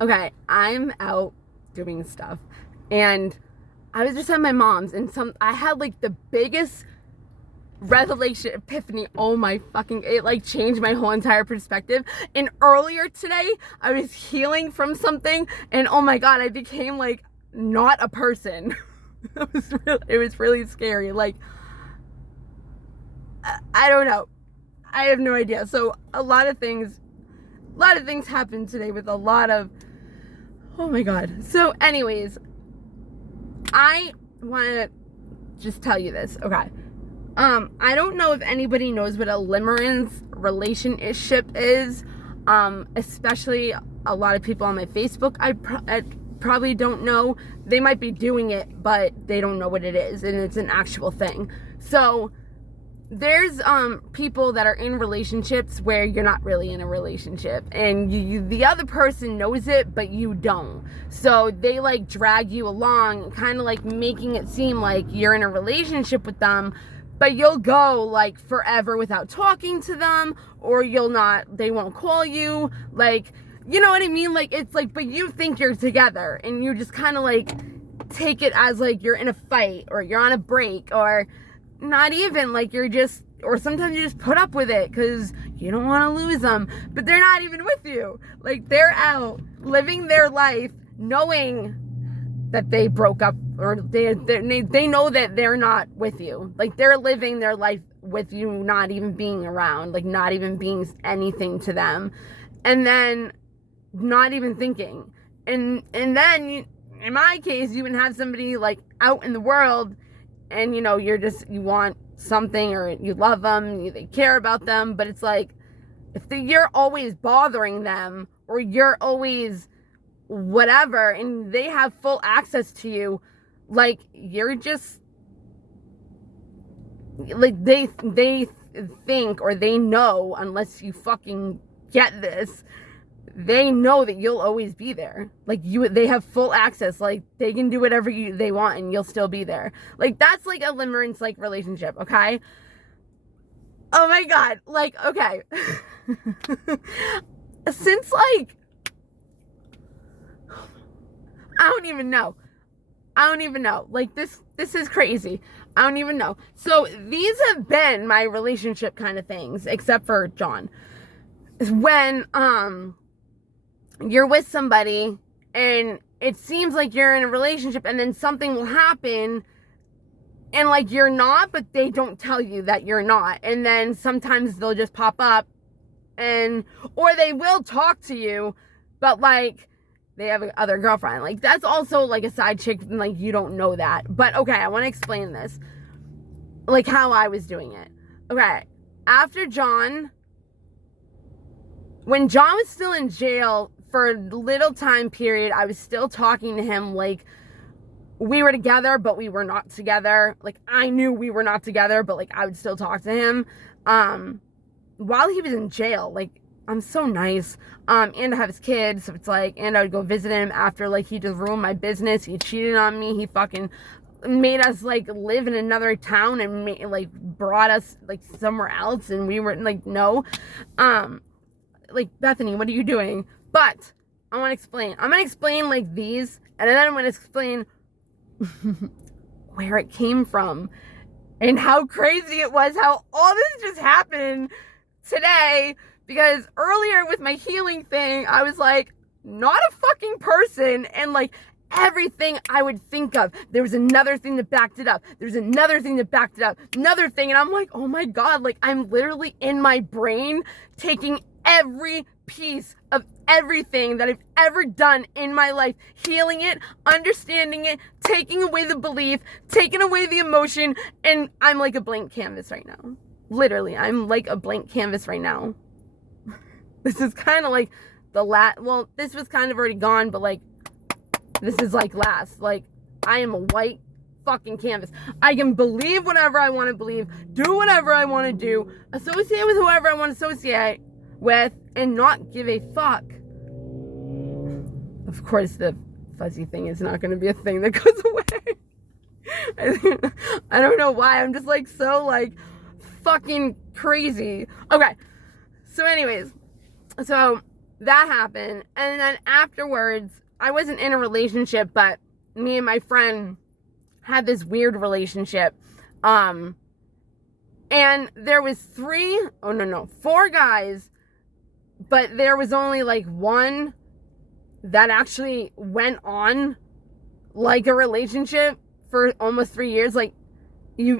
Okay, I'm out doing stuff, and I was just at my mom's, and I had like the biggest revelation, epiphany. Oh my fucking, it like changed my whole entire perspective. And earlier today, I was healing from something, and oh my god, I became like not a person. It was really scary. Like, I don't know. I have no idea. So a lot of things happened today with a lot of, oh my god. So anyways, I want to just tell you this, okay? I don't know if anybody knows what a limerence relationship is. Especially a lot of people on my Facebook, I probably don't know. They might be doing it, but they don't know what it is, and it's an actual thing. So there's people that are in relationships where you're not really in a relationship, and the other person knows it but you don't, so they like drag you along, kind of like making it seem like you're in a relationship with them, but you'll go like forever without talking to them, or they won't call you, like, you know what I mean? Like, it's like, but you think you're together, and you just kind of like take it as like you're in a fight, or you're on a break, or not even, like, you're just, or sometimes you just put up with it because you don't want to lose them, but they're not even with you. Like, they're out living their life knowing that they broke up, or they know that they're not with you. Like, they're living their life with you not even being around, like not even being anything to them, and then not even thinking. And then in my case, you can have somebody like out in the world, and you want something, or you love them, they care about them, but it's like, if you're always bothering them, or you're always whatever, and they have full access to you, like, you're just like, they think, or they know, unless you fucking get this, they know that you'll always be there. Like, they have full access. Like, they can do whatever they want, and you'll still be there. Like, that's like a limerence like relationship, okay? Oh my god, like, okay. Since like, I don't even know. Like, this is crazy. I don't even know. So these have been my relationship kind of things, except for John. When you're with somebody and it seems like you're in a relationship, and then something will happen and like you're not, but they don't tell you that you're not, and then sometimes they'll just pop up, or they will talk to you, but like they have another girlfriend. Like, that's also like a side chick, and like you don't know that. But okay, I want to explain this, like how I was doing it. Okay, after when John was still in jail for a little time period, I was still talking to him like we were together, but we were not together. Like, I knew we were not together, but like I would still talk to him while he was in jail. Like, I'm so nice. And I have his kids, so it's like, and I would go visit him after, like, he just ruined my business. He cheated on me. He fucking made us like live in another town, and like brought us like somewhere else, and we were like, no. Like, Bethany, what are you doing? But I want to explain. I'm going to explain like these, and then I'm going to explain where it came from, and how crazy it was, how all this just happened today. Because earlier with my healing thing, I was like, not a fucking person, and like everything I would think of, there was another thing that backed it up. There's another thing that backed it up. Another thing, and I'm like, oh my god, like, I'm literally in my brain taking every piece of everything that I've ever done in my life, healing it, understanding it, taking away the belief, taking away the emotion, and I'm like a blank canvas right now. Literally, I'm like a blank canvas right now. This is kind of like well, this was kind of already gone, but like, this is like last. Like, I am a white fucking canvas. I can believe whatever I want to believe, do whatever I want to do, associate with whoever I want to associate with, and not give a fuck. Of course, the fuzzy thing is not going to be a thing that goes away. I don't know why. I'm just like so like fucking crazy. Okay. So anyways, so that happened. And then afterwards, I wasn't in a relationship, but me and my friend had this weird relationship. And there was four guys, but there was only like one that actually went on like a relationship for almost 3 years. Like,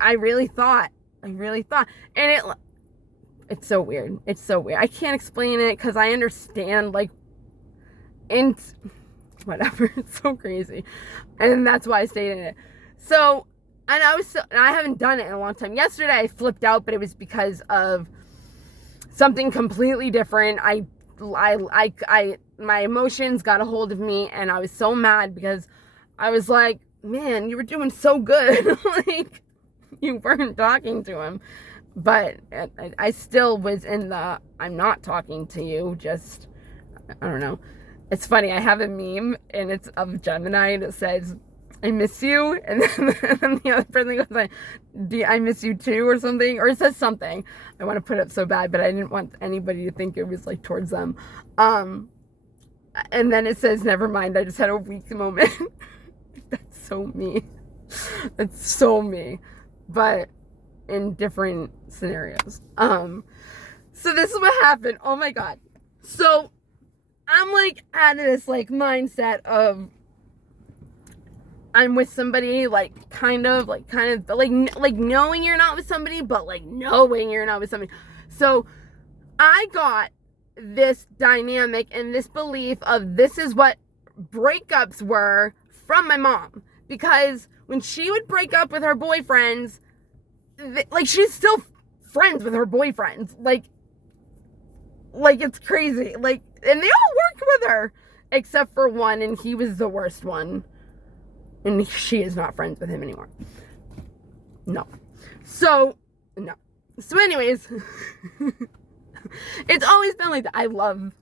I really thought, and it's so weird. It's so weird. I can't explain it because I understand, like, and whatever. It's so crazy. And that's why I stayed in it. So, and I haven't done it in a long time. Yesterday I flipped out, but it was because of something completely different. My emotions got a hold of me, and I was so mad because I was like, man, you were doing so good. Like, you weren't talking to him. But I still was in the, I'm not talking to you, just, I don't know. It's funny, I have a meme, and it's of Gemini, and it says, I miss you, and then the other person goes like, I miss you too, or something, or it says something. I want to put it so bad, but I didn't want anybody to think it was like towards them. And then it says, never mind, I just had a weak moment. That's so me. That's so me. But in different scenarios. So this is what happened. Oh my God. So I'm like out of this like mindset of I'm with somebody, like kind of like knowing you're not with somebody, but like knowing you're not with somebody. So I got this dynamic and this belief of this is what breakups were from my mom, because when she would break up with her boyfriends, like she's still friends with her boyfriends, like it's crazy, like, and they all worked with her except for one, and he was the worst one, and she is not friends with him anymore. No. So anyways, it's always been like that. I love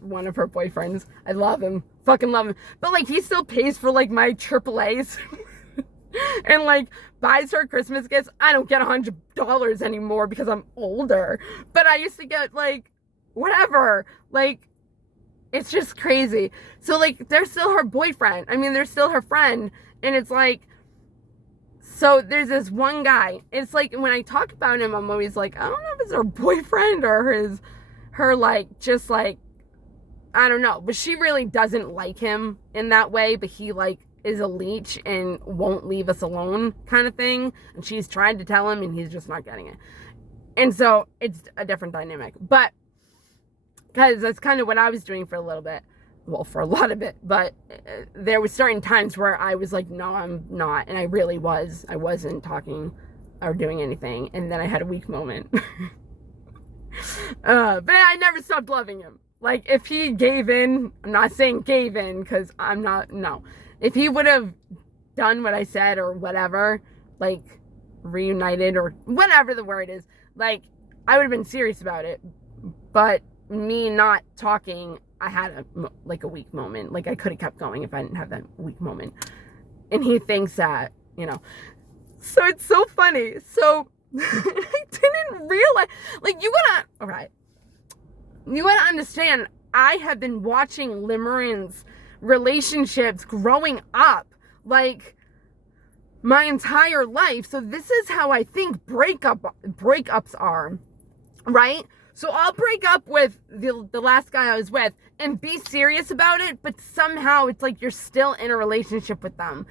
one of her boyfriends. I love him, fucking love him, but like he still pays for like my AAA's and like buys her Christmas gifts. I don't get $100 anymore because I'm older, but I used to get like whatever. Like, it's just crazy. So like they're still her boyfriend. I mean, they're still her friend, and it's like, so there's this one guy. It's like when I talk about him, I'm always like, I don't know if it's her boyfriend or her like, just like, I don't know, but she really doesn't like him in that way, but he like is a leech and won't leave us alone kind of thing, and she's tried to tell him and he's just not getting it. And so it's a different dynamic, but because that's kind of what I was doing for a little bit, well, for a lot of it, but there was certain times where I was like, no, I'm not, and I wasn't talking or doing anything, and then I had a weak moment. But I never stopped loving him. Like, if he gave in, I'm not saying gave in, because I'm not, no. If he would have done what I said or whatever, like, reunited or whatever the word is, like, I would have been serious about it. But me not talking, I had a weak moment. Like, I could have kept going if I didn't have that weak moment. And he thinks that, you know. So it's so funny. So I didn't realize, like, you gotta understand, I have been watching Limerence relationships growing up, like, my entire life. So this is how I think breakups are, right? So I'll break up with the last guy I was with and be serious about it, but somehow it's like you're still in a relationship with them.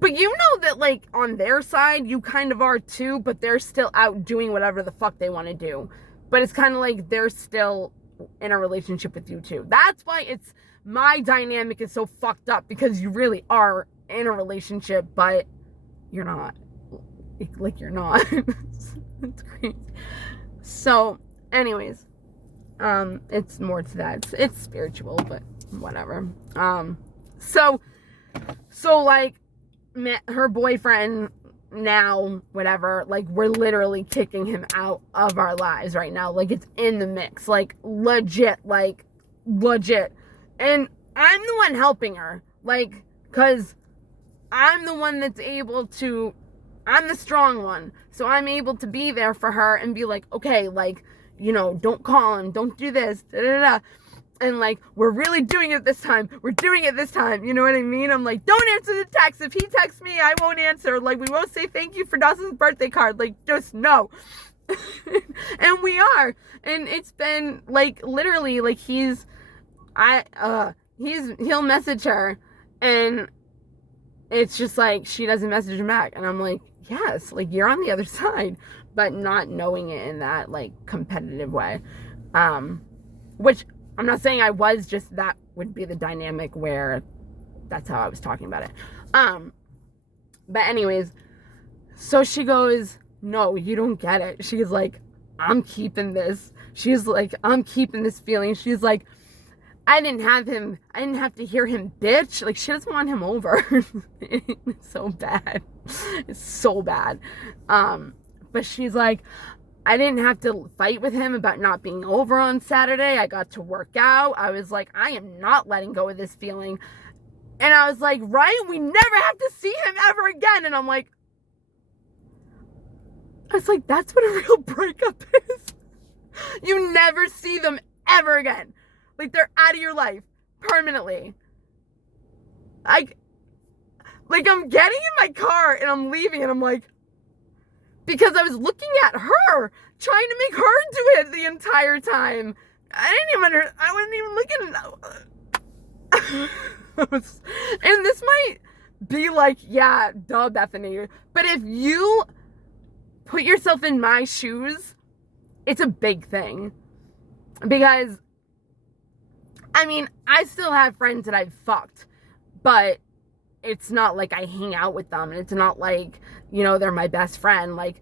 But you know that, like, on their side, you kind of are too, but they're still out doing whatever the fuck they want to do. But it's kind of like they're still in a relationship with you too. That's why my dynamic is so fucked up, because you really are in a relationship, but you're not. Like, you're not. It's crazy. So, anyways, it's more to that. It's spiritual, but whatever. So like, her boyfriend now, whatever, like, we're literally kicking him out of our lives right now. Like, it's in the mix, like, legit. And I'm the one helping her, like, because I'm the one that's I'm the strong one, so I'm able to be there for her and be like, okay, like, you know, don't call him, don't do this, da da da. And like, we're really doing it this time. We're doing it this time. You know what I mean? I'm like, don't answer the text. If he texts me, I won't answer. Like, we won't say thank you for Dawson's birthday card. Like, just no. And we are. And it's been like, literally, like, he'll message her, and it's just like, she doesn't message him back. And I'm like, yes, like, you're on the other side, but not knowing it in that, like, competitive way. Which, I'm not saying I was, just that would be the dynamic where that's how I was talking about it. But anyways, so she goes, no, you don't get it. She's like, I'm keeping this. She's like, I'm keeping this feeling. She's like, I didn't have to hear him bitch. Like, she doesn't want him over. It's so bad. It's so bad. But she's like, I didn't have to fight with him about not being over on Saturday. I got to work out. I was like, I am not letting go of this feeling. And I was like, right? We never have to see him ever again. And I'm like, I was like, that's what a real breakup is. You never see them ever again. Like, they're out of your life permanently. I'm getting in my car and I'm leaving, and I'm like, because I was looking at her, trying to make her do it the entire time. I wasn't even looking. And this might be like, yeah, duh, Bethany. But if you put yourself in my shoes, it's a big thing. Because, I mean, I still have friends that I've fucked, but it's not like I hang out with them, and it's not like, you know, they're my best friend. Like,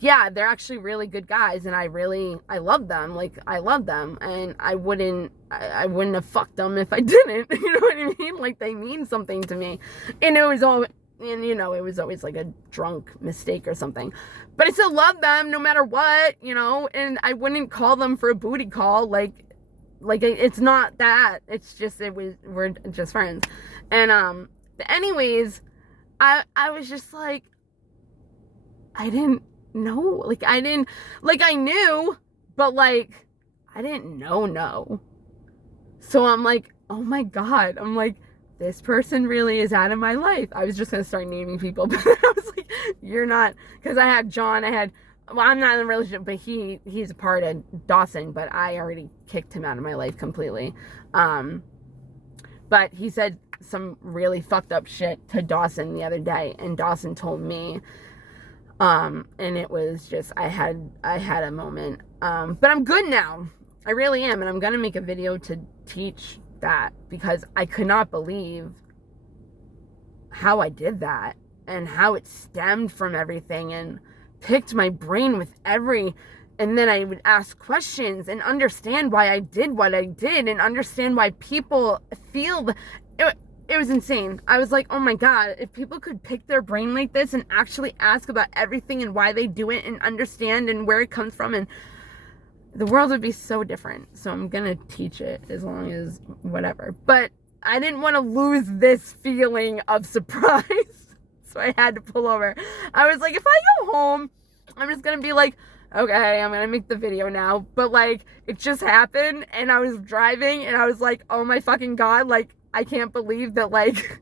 yeah, they're actually really good guys, and I love them. Like, I love them, and I wouldn't have fucked them if I didn't. You know what I mean? Like, they mean something to me. And it was always like a drunk mistake or something. But I still love them no matter what, you know, and I wouldn't call them for a booty call. Like it's not that. It's just, we're just friends. And, anyways, I was just like, I didn't know. Like, I knew, but like, I didn't know. So I'm like, oh my God. I'm like, this person really is out of my life. I was just going to start naming people, but I was like, you're not, because I had John, well, I'm not in a relationship, but he's a part of Dawson, but I already kicked him out of my life completely. But he said some really fucked up shit to Dawson the other day, and Dawson told me, and it was just, I had a moment, but I'm good now. I really am. And I'm going to make a video to teach that, because I could not believe how I did that, and how it stemmed from everything, and picked my brain with and then I would ask questions and understand why I did what I did, and understand why people feel. It was insane. I was like, oh my God, if people could pick their brain like this and actually ask about everything and why they do it, and understand and where it comes from, and the world would be so different. So I'm gonna teach it, as long as whatever. But I didn't want to lose this feeling of surprise. So I had to pull over. I was like, if I go home, I'm just gonna be like, okay, I'm gonna make the video now. But like, it just happened, and I was driving, and I was like, oh my fucking God, like, I can't believe that, like,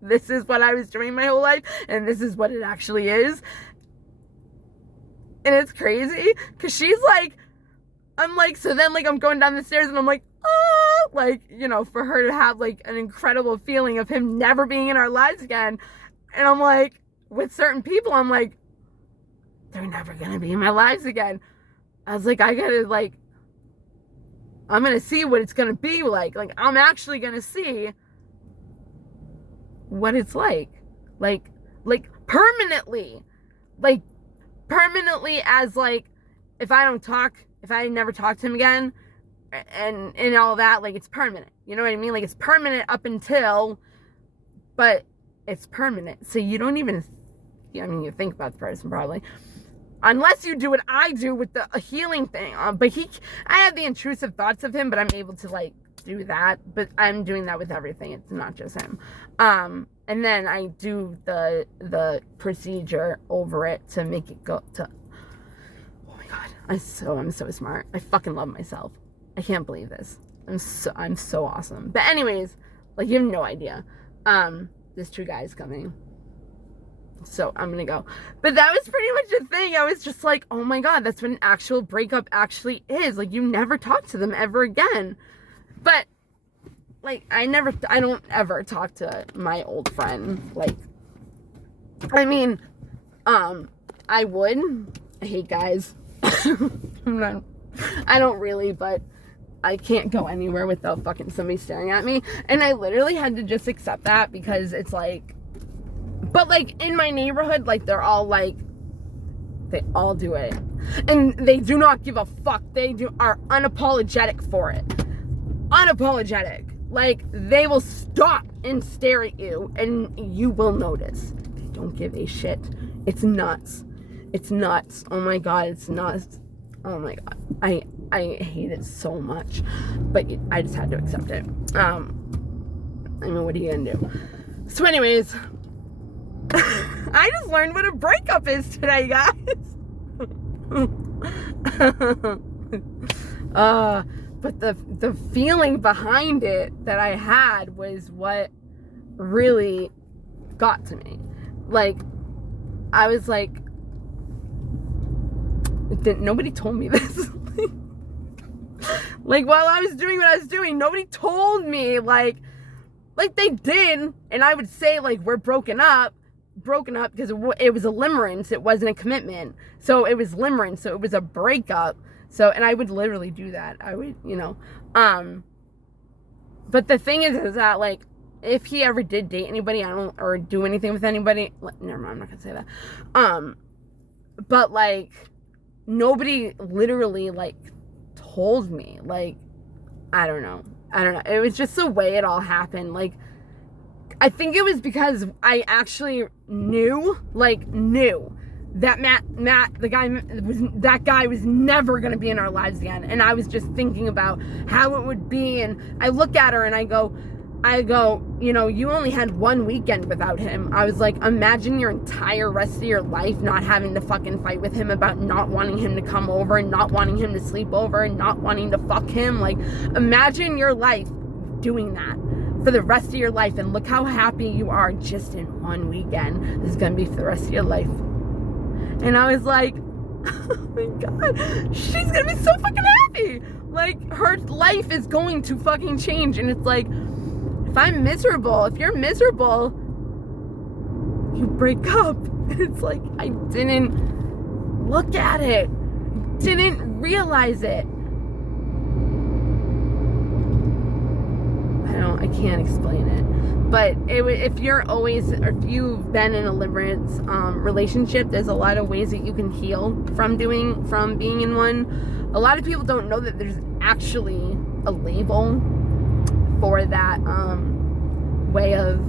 this is what I was doing my whole life, and this is what it actually is. And it's crazy, because she's like, I'm like, so then, like, I'm going down the stairs, and I'm like, oh, like, you know, for her to have, like, an incredible feeling of him never being in our lives again. And I'm like, with certain people, I'm like, they're never gonna be in my lives again. I was like, I gotta, like, I'm gonna see what it's gonna be like. Like, I'm actually gonna see what it's like permanently. Like, permanently, as, like, if I never talk to him again, and all that, like, it's permanent. You know what I mean? Like, it's permanent up until, but it's permanent. So you don't even, I mean, you think about the person probably, unless you do what I do with the healing thing. But I have the intrusive thoughts of him, but I'm able to, like, do that. But I'm doing that with everything. It's not just him. And then I do the procedure over it to make it go to, oh my God, I'm so smart. I fucking love myself. I can't believe this. I'm so awesome. But anyways, like, you have no idea. There's 2 guys coming. So I'm gonna go. But that was pretty much the thing. I was just like, oh my God, that's what an actual breakup actually is. Like, you never talk to them ever again. But, like, I don't ever talk to my old friend. Like, I mean, I would. I hate guys. I don't really, but I can't go anywhere without fucking somebody staring at me. And I literally had to just accept that, because it's like, but like in my neighborhood, like, they're all like, they all do it. And they do not give a fuck. They are unapologetic for it. Unapologetic. Like, they will stop and stare at you, and you will notice. They don't give a shit. It's nuts. It's nuts. Oh my God, it's nuts. Oh my God. I hate it so much. But I just had to accept it. I mean, what are you gonna do? So anyways, I just learned what a breakup is today, guys. But the feeling behind it that I had was what really got to me. Like, I was like, nobody told me this. Like, while I was doing what I was doing, nobody told me, like they did, and I would say, like, we're broken up because it was a limerence, it wasn't a commitment, so it was limerence, so it was a breakup, so, and I would literally do that, I would, but the thing is that, like, if he ever did date anybody, or do anything with anybody, never mind, I'm not gonna say that, but, like, nobody literally, like, told me, like, I don't know, it was just the way it all happened. Like, I think it was because I actually knew that Matt, that guy was never going to be in our lives again, and I was just thinking about how it would be, and I look at her and I go, you only had 1 weekend without him. I was like, imagine your entire rest of your life not having to fucking fight with him about not wanting him to come over, and not wanting him to sleep over, and not wanting to fuck him. Like, imagine your life doing that for the rest of your life, and look how happy you are just in 1 weekend. This is gonna be for the rest of your life. And I was like, oh my God, she's gonna be so fucking happy. Like, her life is going to fucking change. And it's like, if you're miserable, you break up. And it's like, I didn't look at it, didn't realize it. I can't explain it. But if you've been in a limerence relationship, there's a lot of ways that you can heal from being in one. A lot of people don't know that there's actually a label for that way of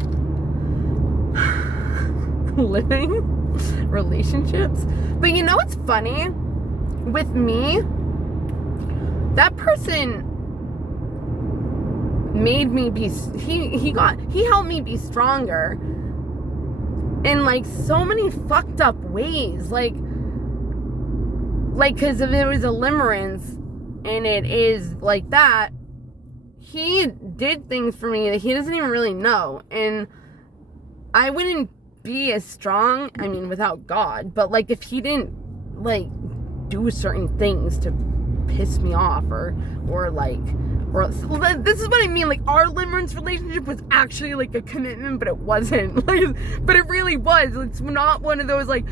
living relationships. But you know what's funny? With me, that person made me be, he helped me be stronger in, like, so many fucked up ways. Like, because if it was a limerence and it is like that, he did things for me that he doesn't even really know, and I wouldn't be as strong, I mean, without God, but, like, if he didn't, like, do certain things to piss me off, or this is what I mean, like, our limerence relationship was actually, like, a commitment, but it wasn't, like, but it really was. It's not one of those, like,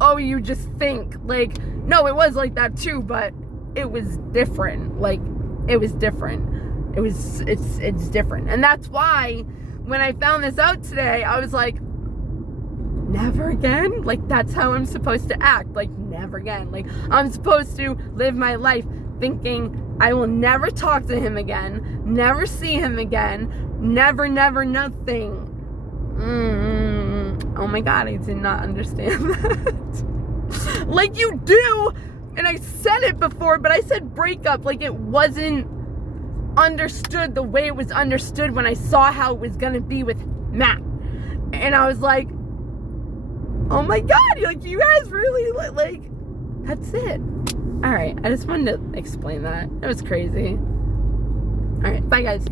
oh, you just think, like, no, it was like that too, but it was different. Like, it was different. It's different. And that's why when I found this out today, I was like, never again? Like, that's how I'm supposed to act. Like, never again. Like, I'm supposed to live my life thinking I will never talk to him again, never see him again, never, nothing. Oh my God, I did not understand that. Like, you do, and I said it before, but I said breakup like it wasn't understood the way it was understood when I saw how it was gonna be with Matt. And I was like, oh my God, like, you guys really, like, that's it. Alright, I just wanted to explain that. It was crazy. All right, bye guys.